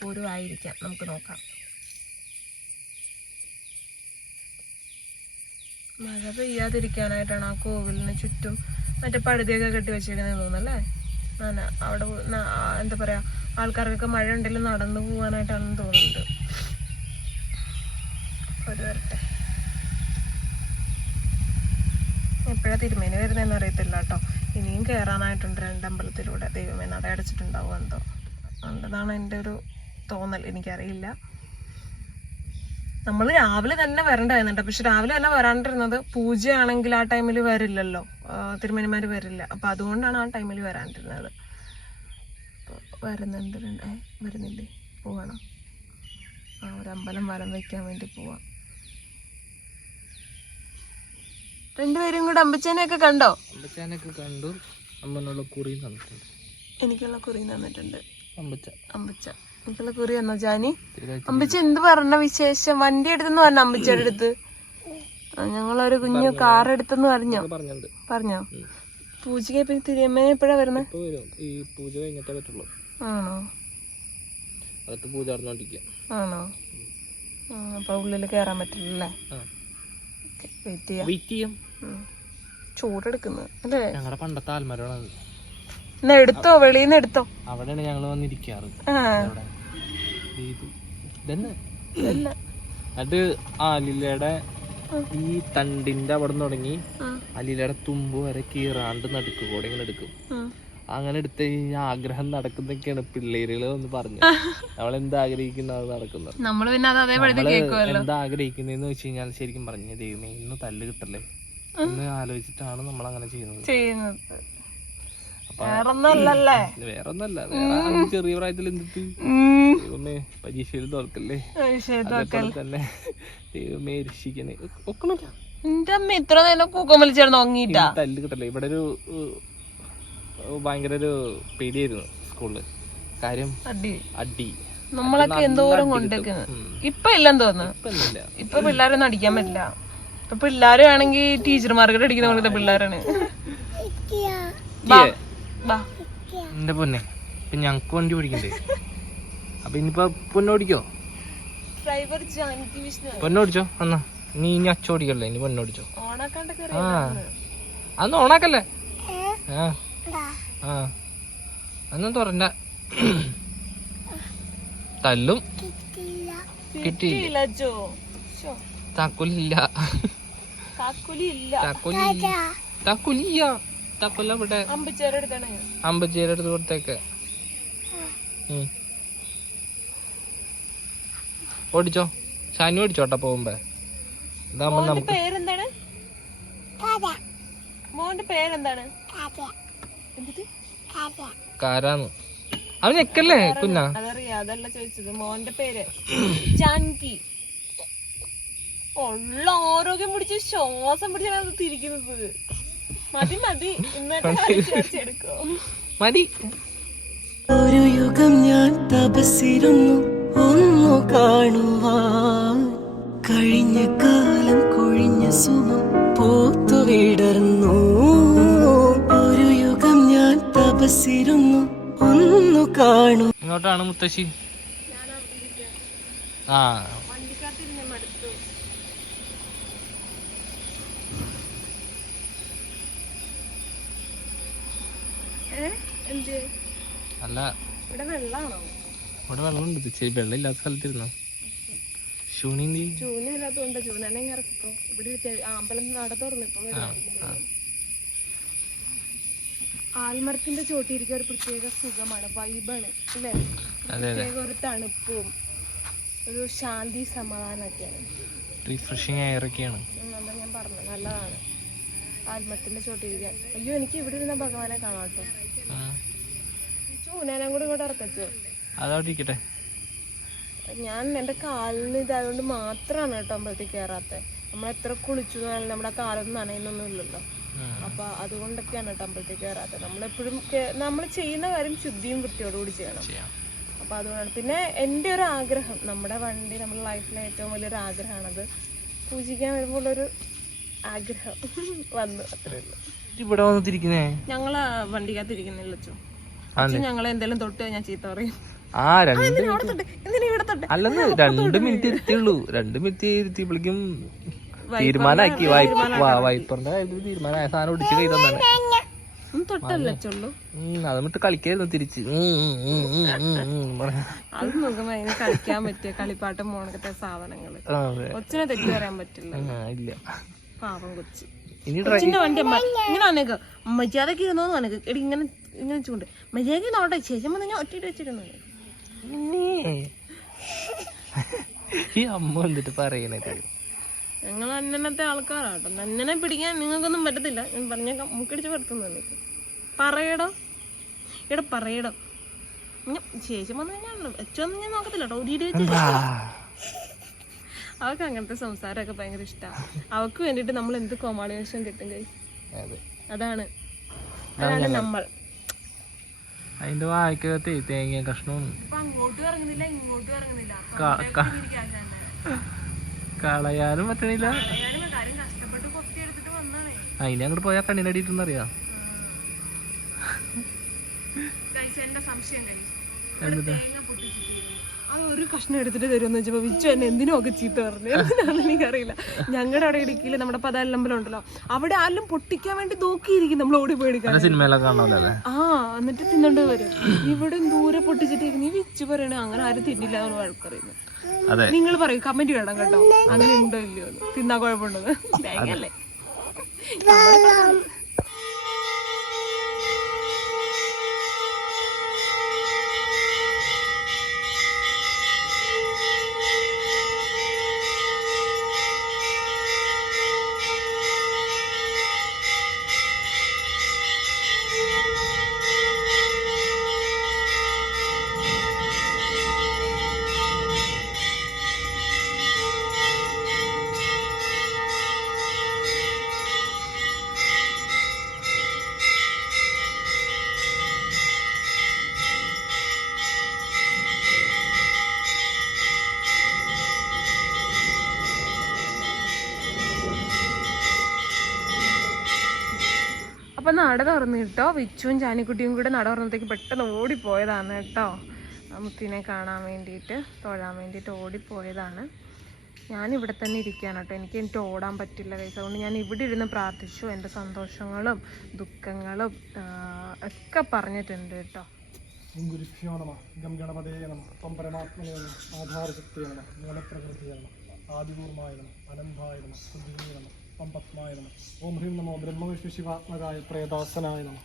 പോരും ആയിരിക്കാം നമുക്ക് നോക്കാം. മഴ പെയ്യാതിരിക്കാനായിട്ടാണ് ആ കോവിലിന് ചുറ്റും മറ്റേ പഴുതിയൊക്കെ കെട്ടി വെച്ചിരിക്കുന്നത് തോന്നുന്നല്ലേ? അവിടെ എന്താ പറയാ? ആൾക്കാർക്കൊക്കെ മഴ ഉണ്ടെങ്കിൽ നടന്നു പോകാനായിട്ടാണെന്ന് തോന്നുന്നുണ്ട്. ഒരു വരട്ടെ. എപ്പോഴാ തിരുമേനി വരുന്നതെന്ന് അറിയത്തില്ല കേട്ടോ. ഇനിയും കയറാനായിട്ടുണ്ട് രണ്ടമ്പലത്തിലൂടെ ദൈവമേ നട അടച്ചിട്ടുണ്ടാവും എന്തോ. അതുകൊണ്ടതാണ് എന്റെ ഒരു തോന്നൽ. എനിക്കറിയില്ല. നമ്മൾ രാവിലെ തന്നെ വരണ്ടായിരുന്നുണ്ട് പക്ഷെ രാവിലെ തന്നെ വരാണ്ടിരുന്നത് പൂജയാണെങ്കിൽ ആ ടൈമിൽ വരില്ലല്ലോ. തിരുമേനിമാർ വരില്ല. അപ്പം അതുകൊണ്ടാണ് ആ ടൈമിൽ വരാണ്ടിരുന്നത്. വരുന്നുണ്ട് ഏ, വരുന്നില്ലേ? പോവണം. ആ ഒരു അമ്പലം വലം വെക്കാൻ വേണ്ടി പോവാം. രണ്ടുപേരും കൂടെ അമ്പച്ചേനെയൊക്കെ കണ്ടോ? അമ്പച്ചേനൊക്കെ കണ്ടു. അമ്മനുള്ള കുറി തന്നിട്ടുണ്ട്. എനിക്കുള്ള കുറി തന്നിട്ടുണ്ട്. അമ്പച്ച. അമ്പച്ച. എനിക്കുള്ള കുറി തന്നോ ജാനി? അമ്പച്ച എന്ത് പറഞ്ഞ വിശേഷം? വണ്ടി എടുത്തെന്ന് പറഞ്ഞ അമ്പച്ചയുടെ അടുത്ത്? ഞങ്ങളൊരു കുഞ്ഞു കാർ എടുത്തെന്ന് പറഞ്ഞോ? പറഞ്ഞോ? പൂജയ്ക്ക് ഇപ്പൊ എപ്പോഴാ വരുന്നത് ഈ പൂജ കഴിഞ്ഞിട്ടേ പറ്റുള്ളൂ. ആണോ? അകത്ത് പൂജ നടന്നോണ്ടിരിക്കുക ആണോ? അപ്പൊ ഉള്ളിൽ കേറാൻ പറ്റില്ലല്ലേ? വെയിറ്റ് ചെയ്യാം. ചൂടെടുക്കുന്നത് അല്ലേ? ഞങ്ങളുടെ പണ്ടത്തെ ആൽമരമാണ് എന്നാ എടുത്തോ വെളിയിൽ നിന്ന് എടുത്തോ. അവിടെയാണ് ഞങ്ങൾ വന്നിരിക്കാറ്. ആലിലയുടെ ഈ തണ്ടിന്റെ അവിടെ നിന്ന് തുടങ്ങി. അലിലയുടെ തുമ്പ് വരെ കീറാണ്ട് നടുക്ക് കൂടെ ഇങ്ങനെ എടുക്കും. അങ്ങനെ എടുത്ത ഈ ആഗ്രഹം നടക്കുന്നൊക്കെയാണ് പിള്ളേരുകൾ എന്ന് പറഞ്ഞു നമ്മൾ എന്ത് ആഗ്രഹിക്കുന്ന അത് നടക്കുന്നത്? നമ്മൾ പിന്നെ അത് അതേപോലെ എന്താ ആഗ്രഹിക്കുന്നതെന്ന് വെച്ച് കഴിഞ്ഞാൽ ശരിക്കും പറഞ്ഞു ദൈവമേ ഇന്ന് തല്ല് കിട്ടല്ലേ? എന്ന് ആലോചിച്ചിട്ടാണ് നമ്മൾ അങ്ങനെ ചെയ്യുന്നത്. അപ്പൊ ഇത് വേറെ ചെറിയ പ്രായത്തിൽ എന്തിട്ട്. ദൈവമേ പരീക്ഷയിൽ തോർക്കല്ലേ തന്നെ ദൈവമേ രക്ഷിക്കണേ. ഒക്കണില്ല എന്റെ അമ്മ ഇത്ര നേരം കൂക്കം ഉറങ്ങിയിട്ടാ. തല്ല് കിട്ടല്ലേ? ഇവിടെ ഒരു ഭയങ്കര ഒരു പേടിയായിരുന്നു സ്കൂളിൽ. കാര്യം അടി. അടി. നമ്മളൊക്കെ എന്തോരം കൊണ്ടേക്കുന്നത് ഇപ്പൊ ഇല്ലെന്ന് തോന്നുന്നു. ഇപ്പൊ പിള്ളേരൊന്നും അടിക്കാൻ പറ്റില്ല. ഇപ്പൊ പിള്ളേരും ആണെങ്കിൽ ടീച്ചർമാർക്ക് അടിക്കുന്ന പോലത്തെ പിള്ളേരാണ്. ബാ, ബാ. എന്റെ പൊന്നെ ഇപ്പൊ ഞങ്ങക്ക് വണ്ടി ഓടിക്കണ്ടേ? അപ്പൊ ഇനിയിപ്പോ പൊന്നോടിക്കോ പൊന്നോടിച്ചോ എന്നാ നീ ഇനി അച്ചോടിക്കല്ലേ ഇനി പൊന്നോടിച്ചോ ആ. അന്ന് ഓണാക്കല്ലേ? ആ. ആ. അന്നും തുറന്ന. തല്ലും. കിട്ടിയില്ല. താക്കോലില്ല. താക്കോലില്ല. താക്കോല ഇവിടെ അമ്പച്ചേര എടുത്ത് കൊടുത്തേക്ക്. ഓടിച്ചോ. ഷാനു ഓടിച്ചോട്ടാ പോകുമ്പോ. ഇതാകുമ്പോ മോന്റെ നമുക്ക് പേരെന്താണ്? മോന്റെ പേരെന്താണ്? കാരാന്ന്. അവൻ ഞെക്കല്ലേ കുഞ്ഞ? അതറിയാ അതല്ല ചോദിച്ചത്. മോന്റെ പേര് ജാൻകി. ഉള്ള ആരോഗ്യം പിടിച്ച് ശ്വാസം പിടിച്ചാണ് തിരിക്കുന്നത്. മതി മതി. മതി. ഒരു യുഗം ഞാൻ തപസ്സിരുന്നു ഒന്നു കാണുവാൻ. കഴിഞ്ഞ കാലം കൊഴിഞ്ഞ സുഖം പോത്തു വിടർന്നു തപസ്സിരുന്നു ഒന്നു കാണു. ഇങ്ങോട്ടാണ് മുത്തശ്ശി. ആ. അല്ല. ഇവിടെ വെള്ളാണോ? ഇവിടെ വെള്ളമുണ്ട്. ഇച്ചിരി വെള്ളം ഇല്ലാത്ത സ്ഥലത്തിരുന്നു ഷൂണിന്തി ജൂനില്ലാത്തതുകൊണ്ട് ശൂനെ ഇറക്കിക്കോ. ഇവിടെ അമ്പലം നട തുറന്നു ഇപ്പൊ ആൽമരത്തിന്റെ ചോട്ടിയിരിക്കുക ഒരു പ്രത്യേക സുഖമാണ് വൈബാണ് അല്ലേ? പ്രത്യേക ഒരു തണുപ്പും ഒരു ശാന്തി സമാധാനമൊക്കെയാണ്. റിഫ്രഷിങ് അതാ ഞാൻ പറഞ്ഞു നല്ലതാണ്. ആൽമരത്തിന്റെ ചോട്ടിരിക്കാൻ അയ്യോ എനിക്ക് ഇവിടെ ഇരുന്ന ഭഗവാനെ കാണാം കേട്ടോ. ചൂനാനും കൂടി ഇങ്ങോട്ട് ഇറക്കച്ചോ? ഞാൻ എന്റെ കാലിന് ഇതായതുകൊണ്ട് മാത്രമാണ് കേട്ടോ അമ്പലത്തിൽ കയറാത്തത്. നമ്മൾ എത്ര കുളിച്ചു നമ്മുടെ കാലൊന്നും നനയുന്നൊന്നും ഇല്ലല്ലോ. അപ്പൊ അതുകൊണ്ടൊക്കെയാണ് അമ്പലത്തിൽ കയറാത്തത് നമ്മളെപ്പോഴും നമ്മൾ ചെയ്യുന്ന കാര്യം ശുദ്ധിയും വൃത്തിയോടുകൂടി ചെയ്യണം. ചെയ്യാം. അപ്പൊ അതുകൊണ്ടാണ്. പിന്നെ എന്റെ ഒരു ആഗ്രഹം നമ്മുടെ വണ്ടി നമ്മുടെ ലൈഫിലെ ഏറ്റവും വലിയൊരു ആഗ്രഹമാണത്. പൂജിക്കാൻ വരുമ്പോൾ ഒരു ആഗ്രഹം വന്നു അത്രേ ഇവിടെ വന്നിരിക്കുന്നേ ഞങ്ങൾ വണ്ടിക്കകത്ത് ഇരിക്കുന്നില്ല ഞങ്ങൾ എന്തെങ്കിലും തൊട്ട് ഞാൻ ചീത്ത പറയും. ആ രണ്ട് അല്ലെന്ന് രണ്ട് മിനിറ്റ് ഇരുത്തിയുള്ളൂ. രണ്ട് മിനിറ്റ് ഇരുത്തിയപ്പോഴേക്കും തീരുമാനാക്കി വൈപ്പറിന്റെ കാര്യത്തിൽ തീരുമാനമായ സാധനം ഒടിച്ച് കൈ തന്നെ ഒന്നും തൊട്ടല്ല ചൊള്ളു അത് വിട്ട് കളിക്കായിരുന്നു തിരിച്ച്. അത് നോക്കുമ്പോ അതിന് കളിക്കാൻ പറ്റിയ കളിപ്പാട്ടം മോണക്കത്തെ സാധനങ്ങൾ. കൊച്ചിനെ തെറ്റു പറയാൻ പറ്റില്ല. ഇല്ല. പാവം കൊച്ചി. ഇനി ട്രൈ കൊച്ചിന്റെ വണ്ടി അമ്മ ഇങ്ങനെ അനക്ക് മര്യാദയ്ക്ക് ഇരുന്നോന്ന് അനക്ക് എടി ഇങ്ങനെ ഇങ്ങനെ ചൂണ്ട് മര്യാദയ്ക്ക് നോട്ടെ ശേഷം വന്ന് ഞാൻ ഒറ്റയിട്ട് വെച്ചിരുന്നു. ഈ അമ്മ എന്നിട്ട് പറയണത്. ഞങ്ങൾ അന്നനത്തെ ആൾക്കാരാട്ടോ. അന്നനെ പിടിക്കാൻ നിങ്ങൾക്കൊന്നും പറ്റത്തില്ല. ഞാൻ പറഞ്ഞേക്കാം മുക്കടിച്ച് പറ്റുന്നു എനിക്ക് പറയടോ. എടാ പറയടോ. ശേഷം വന്നു കഴിഞ്ഞാൽ അച്ഛനൊന്നും ഞാൻ നോക്കത്തില്ല കേട്ടോ അവൾക്ക് അങ്ങനത്തെ സംസാരമൊക്കെ ഭയങ്കര ഇഷ്ടമാണ് അവൾക്ക് വേണ്ടിയിട്ട് നമ്മൾ എന്ത് കോമാളി വേഷം കിട്ടും കൈ? അതെ. അതാണ്. അതാണ് നമ്മൾ. അതിന്റെ വായിക്കകത്ത് തേങ്ങ കഷ്ണവും അങ്ങോട്ടും ഇറങ്ങുന്നില്ല ഇങ്ങോട്ടും ഇറങ്ങുന്നില്ല. കളയാനും പറ്റണില്ല. അതിനെ അങ്ങോട്ട് പോയാൽ കണ്ണിനടിയിട്ടുണ്ടറിയാ എന്നിട്ട് ഒരു കഷ്ണം എടുത്തിട്ട് തരുമെന്ന് വെച്ചപ്പോ വിച്ചു എന്നെ എന്തിനൊക്കെ ഒക്കെ ചീത്ത പറഞ്ഞു? എന്തിനാണെന്ന് എനിക്കറിയില്ല. ഞങ്ങളുടെ അവിടെ ഇടുക്കിയിൽ നമ്മുടെ പതാലമ്പലം ഉണ്ടല്ലോ അവിടെ ആരും പൊട്ടിക്കാൻ വേണ്ടി നോക്കിയിരിക്കും നമ്മൾ ഓടി പോയി സിനിമയിലൊക്കെ കാണാമല്ലോ ആ എന്നിട്ട് തിന്നണ്ട് വരും. ഇവിടെ ദൂരെ പൊട്ടിച്ചിട്ട് നീ വിച്ചു പറയണേ അങ്ങനെ ആരും തിന്നില്ല എന്ന് വഴക്കറിയുന്നു. അതെ. നിങ്ങൾ പറയൂ കമന്റ് വേണം കേട്ടോ. അങ്ങനെ ഉണ്ടോ ഇല്ലയോ. തിന്നാ കുഴപ്പമുണ്ടോ അപ്പൊ നട തുറന്നു കേട്ടോ. വിച്ചുവും ജാനിക്കുട്ടിയും കൂടെ നട തുറന്നത്തേക്ക് പെട്ടെന്ന് ഓടിപ്പോയതാണ് കേട്ടോ. മുത്തിനെ കാണാൻ വേണ്ടിയിട്ട് തൊഴാൻ വേണ്ടിയിട്ട് ഓടിപ്പോയതാണ്. ഞാൻ ഇവിടെ തന്നെ ഇരിക്കുകയാണ് കേട്ടോ. എനിക്ക് എനിക്ക് ഓടാൻ പറ്റില്ല കൈസ് അതുകൊണ്ട് ഞാൻ ഇവിടെ ഇരുന്ന് പ്രാർത്ഥിച്ചു. എന്റെ സന്തോഷങ്ങളും ദുഃഖങ്ങളും ഒക്കെ പറഞ്ഞിട്ടുണ്ട് കേട്ടോ. ഗുരുഭ്യോ നമ ഗം ഗണപതേ നമ ത്വം പരമാത്മനേ നമ ആധാരശക്തിയെ നമ മൂലപ്രകൃതിയെ നമ ആദിപൂർമായ നമ അനന്തായ നമ ബുദ്ധിമേ നമ. ത്വം പത്മായ നമ ഓം ഹ്രീം നമോ. ബ്രഹ്മവിഷ്ണു ശിവാത്മകായ പ്രേതാസനായ നമ.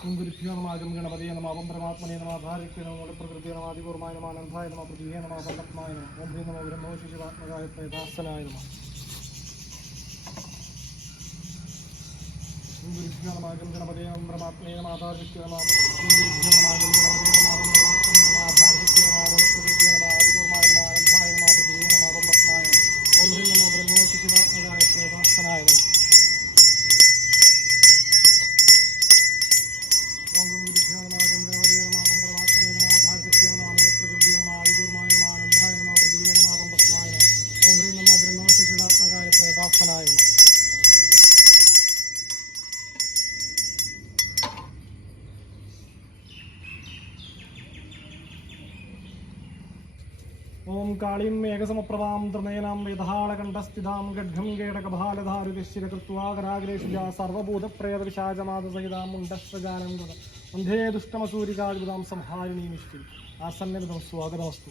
ഓം ഗുരുഭ്യോ നമ. ഗണപതി നമ. ഓം പരമാത്മനെ നമ. ഭാര്യയ്ക്ക് നമ. നമ. ആദിപൂർമായ നമ. അനന്തായ നമ. നമ. ഓം ഓം ഗുരുഭ്യോ നമ. ഗം ഗണപതേ നമ. പരമാത്മനെ നമ. ആധാരയ്ക്ക് നമ. ഓം ഗുരുഭ്യോ നമ. ഗം ഗണപതേ നമ ഓം പരമാത്മനെ നമ ആധാരയ്ക്ക് നമ ഓം പ്രകൃതി നമ ആദിപൂർമായ നമ അനന്തായ നമ പൃഥ്വിയെ നമ പരമാത്മായ നമ ഓം ഹ്രീം നമ ബ്രഹ്മോ ശിശുരാത്മകായ പ്രേതാസനായ നമ ഓം ഗുരുഭ്യോ നമ ഗംഗാവരേ നമ ഓം പരമാത്മനെ നമ ആധാരശക്തി നമ മൂലപ്രകൃതി നമ ആദിപൂർമായ നമ അനന്തായ നമ പൃഥ്വിയെ നമ ഓം ഭസ്മായ നമ ഓം ഹ്രീം നമോ ബ്രഹ്മശിശുരാത്മകായ പ്രേതാസനായ നമ ഓം കാളീം മേഘസമപ്രഭാം ത്രിനയനാം യഥാളകണ്ഠസ്ഥിതാം ഗഡ്ഗം കേടകഭാലധാരുതിശ്ചിരകൃത്വാകരാഗ്രേഷുജാ സർവഭൂതപ്രേതവിശാചമാതസഹിതാം മുണ്ടസ്വജാനം കൃത വന്ധേ സംഹാരിണീ സംഹാരിണീമിഷ്ടി ആസന്നവിധം സ്വാഗതമസ്തു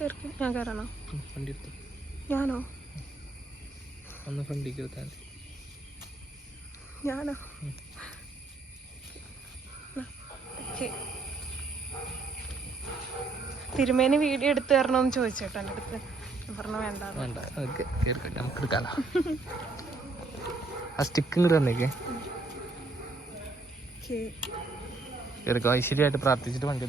കേറിക്ക്. ഞാൻ കയറണോ ഞാനോ? ഒന്ന് ഞാനോ. തിരുമേനി വീഡിയോ എടുത്തു തരണമെന്ന് ചോദിച്ചോട്ടോ എന്റെ അടുത്ത്. പറഞ്ഞു വേണ്ട വേണ്ട നമുക്ക് എടുക്കാലോ. ആ സ്റ്റിക്ക് ഇങ്ങോട്ട് തന്നേക്കേ. കയറിക്കോ ഐശ്വര്യമായിട്ട് പ്രാർത്ഥിച്ചിട്ട് വണ്ടി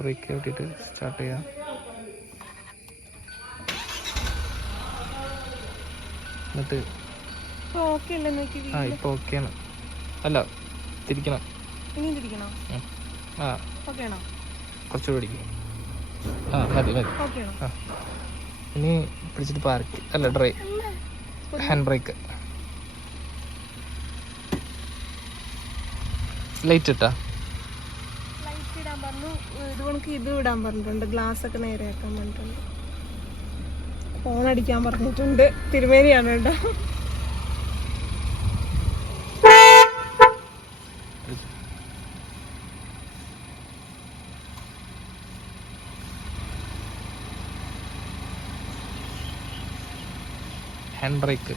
ബ്രേക്ക് ഇട്ടിട്ട് സ്റ്റാർട്ട് ചെയ്യാം. എന്നിട്ട് ഇപ്പൊ ആ ഇപ്പോൾ ഓക്കെയാണ്. അല്ല തിരിക്കണം. ഇനിയും തിരിക്കണോ ആ. ഓക്കെ ആണോ കുറച്ചുകൂടി പിടിക്കും ആ മതി മതി. ഓക്കെ ആണോ ആ. ഇനി പിടിച്ചിട്ട് പാർക്ക്. അല്ല ഡ്രൈ. Hand brake. ലൈറ്റ് ഇട്ടാ? ലൈറ്റ് ഇടാൻ പറഞ്ഞു. ഇത് കണക്ക് ഇത് ഇടാൻ പറഞ്ഞിട്ടുണ്ട്. ഗ്ലാസ് ഒക്കെ നേരെയാക്കാൻ പറഞ്ഞിട്ടുണ്ട്. ഫോൺ അടിക്കാൻ പറഞ്ഞിട്ടുണ്ട്. തിരുമേനിയാണ് കേട്ടോ. ഹാൻഡ് ബ്രേക്ക്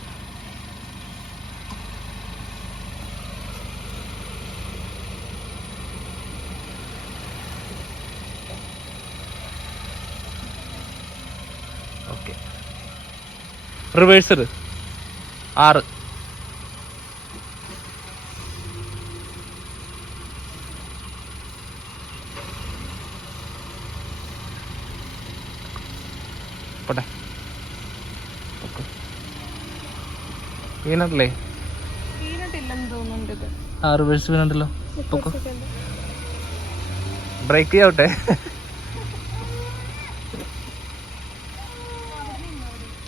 റിവേഴ്സർ ആറ്. വീണല്ലേ ആ റിവേഴ്സ് വീണുണ്ടല്ലോ പൊക്കോ. ബ്രേക്ക് ചെയ്യാവട്ടെ.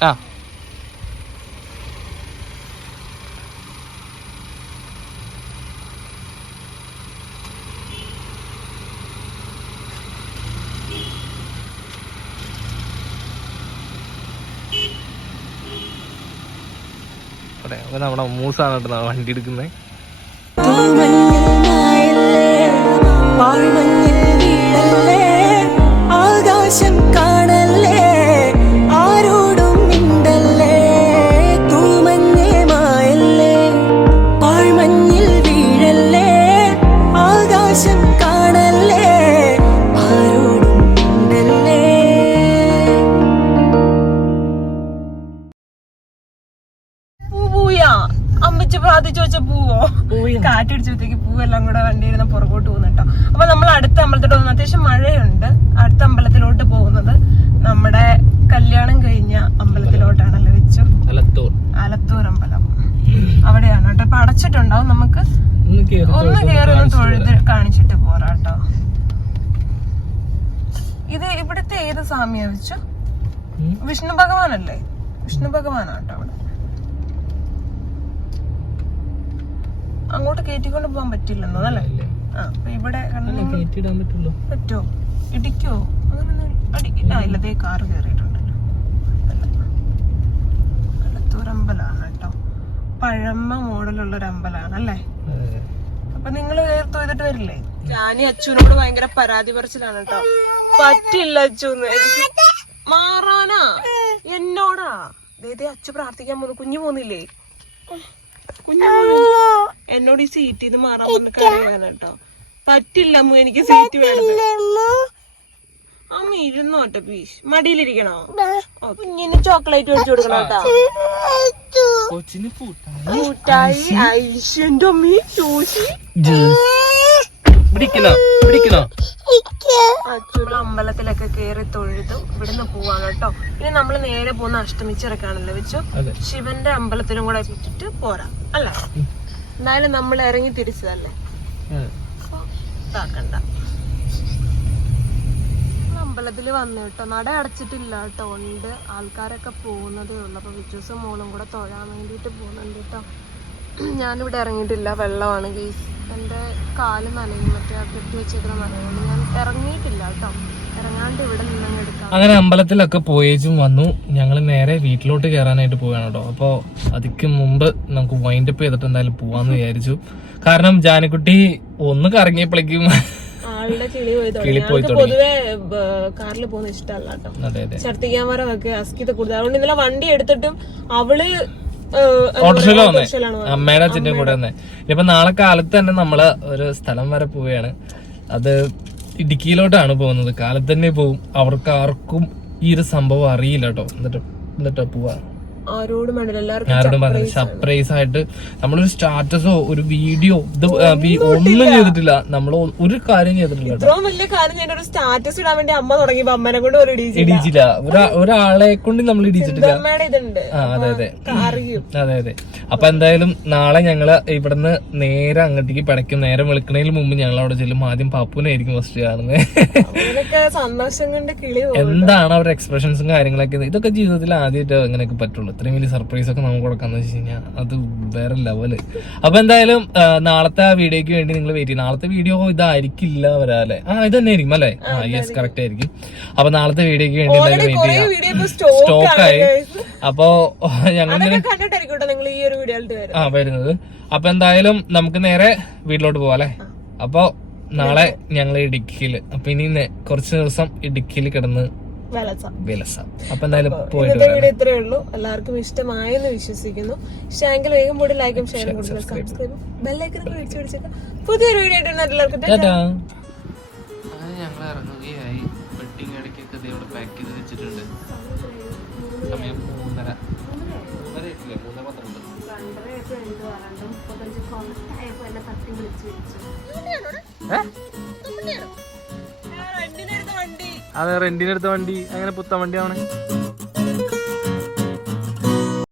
ആ. ഇവിടെ അവൻ നമ്മുടെ മൂസാണ് വണ്ടി എടുക്കുന്നത് ഒന്ന് കയറി ഒന്ന് തൊഴുത് കാണിച്ചിട്ട് പോരാട്ടോ. ഇത് ഇവിടുത്തെ ഏത് സ്വാമിയാ വെച്ചു. വിഷ്ണു ഭഗവാനല്ലേ? വിഷ്ണു ഭഗവാനാട്ടോ അവിടെ. അങ്ങോട്ട് കയറ്റിക്കൊണ്ട് പോകാൻ പറ്റില്ലെന്നോ അല്ലേ? ആ അപ്പൊ ഇവിടെ പറ്റുമോ ഇടിക്കോ? അങ്ങനെ അടിക്കില്ല ഇല്ല ദേ കാറ് കയറിയിട്ടുണ്ടല്ലോ ആലത്തൂർ അമ്പലമാണ് കേട്ടോ. പഴമ മോഡലുള്ള ഒരു അമ്പലമാണ് അല്ലേ. അപ്പൊ നിങ്ങൾ തൊഴുതിട്ട് വരില്ലേ? ഞാനി അച്ഛനോട് ഭയങ്കര പരാതി പറച്ചിലാണ് കേട്ടോ പറ്റില്ല അച്ഛന്ന് മാറാനാ? എന്നോടാ? ദേ അച്ഛ പ്രാർത്ഥിക്കാൻ പോന്നു. കുഞ്ഞു പോന്നില്ലേ? കുഞ്ഞു. എന്നോട് ഈ സീറ്റ് ഇത് മാറാൻ പറഞ്ഞിട്ട് കറിയാണ് കേട്ടോ പറ്റില്ല അമ്മു എനിക്ക് സീറ്റ് വേണം അമ്മ ഇരുന്നോട്ടെ പീഷ്. മടിയിലിരിക്കണോ? കുഞ്ഞിന് ചോക്ലേറ്റ് മേടിച്ചു കൊടുക്കണം കേട്ടോ കൊച്ചിന് കൂട്ടായി ഐശ്വന്റെ അമ്മി ചോശി പിടിക്കണോ? പിടിക്കണോ? അച്ഛനും അമ്പലത്തിലൊക്കെ കേറി തൊഴുതു ഇവിടുന്ന് പോവാണ് കേട്ടോ. ഇനി നമ്മൾ നേരെ പോകുന്ന അഷ്ടമിച്ചിറക്കാണല്ലോ വെച്ചു. ശിവന്റെ അമ്പലത്തിലും കൂടെ ചുറ്റിട്ട് പോരാ അല്ല? എന്തായാലും നമ്മൾ ഇറങ്ങി തിരിച്ചതല്ലേ. ഇതാക്കണ്ട. അമ്പലത്തിൽ വന്നു കേട്ടോ. നട അടച്ചിട്ടില്ല കേട്ടോ. ഉണ്ട്. ആൾക്കാരൊക്കെ പോകുന്നതേ ഉള്ളു. അപ്പൊ വിച്ചൂസും മോളും കൂടെ തൊഴാൻ വേണ്ടിയിട്ട് പോകുന്നുണ്ട് കേട്ടോ. ഞാനിവിടെ ഇറങ്ങിയിട്ടില്ല. വെള്ളമാണ് ഗീസ്. എന്റെ കാൽ നനയും. മറ്റേ കെട്ടി വെച്ചേക്കുന്ന നനയാണ് ഞാൻ ഇറങ്ങിയിട്ടില്ല കേട്ടോ. ഇറങ്ങാണ്ട് ഇവിടെ നിന്നങ്ങ് അങ്ങനെ അമ്പലത്തിലൊക്കെ പോയേച്ചും വന്നു. ഞങ്ങൾ നേരെ വീട്ടിലോട്ട് കയറാനായിട്ട് പോവുകയാണ് കേട്ടോ. അപ്പോൾ അതിക്ക് മുമ്പ് നമുക്ക് വൈൻഡപ്പ് ചെയ്തിട്ട് എന്തായാലും പോവാന്ന് വിചാരിച്ചു. കാരണം ജാനക്കുട്ടി ഒന്ന് കറങ്ങിയപ്പോഴേക്കും ആളുടെ കിളി പോയി തുടങ്ങി. പൊതുവെ കാറിൽ പോകുന്ന ഇഷ്ടമല്ല കേട്ടോ. അതെ ക്യാമറ ഒക്കെ അസ്കിത കൂടുതൽ. അതുകൊണ്ട് ഇന്നലെ വണ്ടി എടുത്തിട്ടും അവൾ ഓട്ടോറിക്ഷയിലാണ് വന്നത്. അമ്മയുടെ അച്ഛന്റെ കൂടെ വന്നേ. ഇപ്പൊ നാളെ കാലത്ത് തന്നെ നമ്മൾ ഒരു സ്ഥലം വരെ പോവുകയാണ്. അത് ഇടുക്കിയിലോട്ടാണ് പോകുന്നത്. കാലത്ത് തന്നെ പോവും. അവർക്ക് ആർക്കും ഈ ഒരു സംഭവം അറിയില്ല കേട്ടോ. എന്നിട്ട് എന്നിട്ട് പോവാ. ആരോടും വേണ്ടില്ല. എല്ലാവർക്കും ആരോടും പറഞ്ഞത് സർപ്രൈസ് ആയിട്ട് നമ്മളൊരു സ്റ്റാറ്റസോ ഒരു വീഡിയോ ഇത് ഒന്നും ചെയ്തിട്ടില്ല. നമ്മൾ ഒരു കാര്യം ചെയ്തിട്ടില്ല ഇത്രയും വലിയ കാര്യം ഞാൻ ഒരു സ്റ്റാറ്റസ് ഇടാൻ വേണ്ടി അമ്മ തുടങ്ങിയപ്പോ അമ്മനെ കൊണ്ട് ഒരു ഇടിച്ചില്ല ഒരാളെ കൊണ്ട് നമ്മൾ ഇടിച്ചിട്ടില്ല അതെ അതെ. അതെ അതെ. അപ്പൊ എന്തായാലും നാളെ ഞങ്ങൾ ഇവിടുന്ന് നേരെ അങ്ങോട്ടേക്ക് പടയ്ക്കും. നേരെ വിളിക്കണതിന് മുമ്പ് ഞങ്ങൾ അവിടെ ചെല്ലും. ആദ്യം പാപ്പുനായിരിക്കും ഫസ്റ്റ് കാണുന്നത് എന്താണ് അവരുടെ എക്സ്പ്രഷൻസും കാര്യങ്ങളൊക്കെ? ഇതൊക്കെ ജീവിതത്തിൽ ആദ്യമായിട്ട് അങ്ങനെയൊക്കെ പറ്റുള്ളൂ. ഇത്രയും വലിയ സർപ്രൈസ് ഒക്കെ നമുക്ക് കൊടുക്കാന്ന് വെച്ച് കഴിഞ്ഞാൽ അത് വേറെ ലെവൽ അപ്പൊ എന്തായാലും നാളത്തെ ആ വീഡിയോക്ക് വേണ്ടി നിങ്ങൾ വെയിറ്റ് ചെയ്യും. നാളത്തെ വീഡിയോ ഇതായിരിക്കില്ല വരാല്ലേ? ആ ഇത് തന്നെ ആയിരിക്കും അല്ലേ? ആ യെസ് കറക്റ്റ് ആയിരിക്കും. അപ്പൊ നാളത്തെ വീഡിയോക്ക് വേണ്ടി എന്തായാലും വെയിറ്റ് ചെയ്യാം. സ്റ്റോക്കായി അപ്പോ ഞങ്ങൾ ആ വരുന്നത്. അപ്പൊ എന്തായാലും നമുക്ക് നേരെ വീട്ടിലോട്ട് പോവാല്ലേ അപ്പൊ നാളെ ഞങ്ങൾ ഇടുക്കിയിൽ അപ്പൊ ഇനി കുറച്ച് ദിവസം ഇടുക്കിയിൽ കിടന്ന് വിലസം. വിലസാം. അപ്പൊ എന്തായാലും പോയിട്ട് ഇന്നത്തെ വീഡിയോ ഇത്രയേ ഉള്ളൂ. എല്ലാവർക്കും ഇഷ്ടമായെന്ന് വിശ്വസിക്കുന്നു. ഇഷ്ടമെങ്കിൽ വേഗം കൂടി ലൈക്കും ഷെയറും കൊടുക്കുക. സബ്സ്ക്രൈബും ബെല്ലൈക്കനും വിളിച്ചു പിടിച്ചേക്കാം. പുതിയൊരു വീഡിയോ ആയിട്ട് എല്ലാവർക്കും ഞങ്ങൾ ഇറങ്ങുകയായി. ഇടയ്ക്കൊക്കെ ഇവിടെ പാക്ക് ചെയ്ത് വെച്ചിട്ടുണ്ട്. സമയം മൂന്നര. മൂന്നര ആയിട്ടില്ലേ? മൂന്നര പന്ത്രണ്ട്. ഏ? അതെ റെന്റിനെടുത്ത വണ്ടി അങ്ങനെ പുത്ത വണ്ടിയാണ്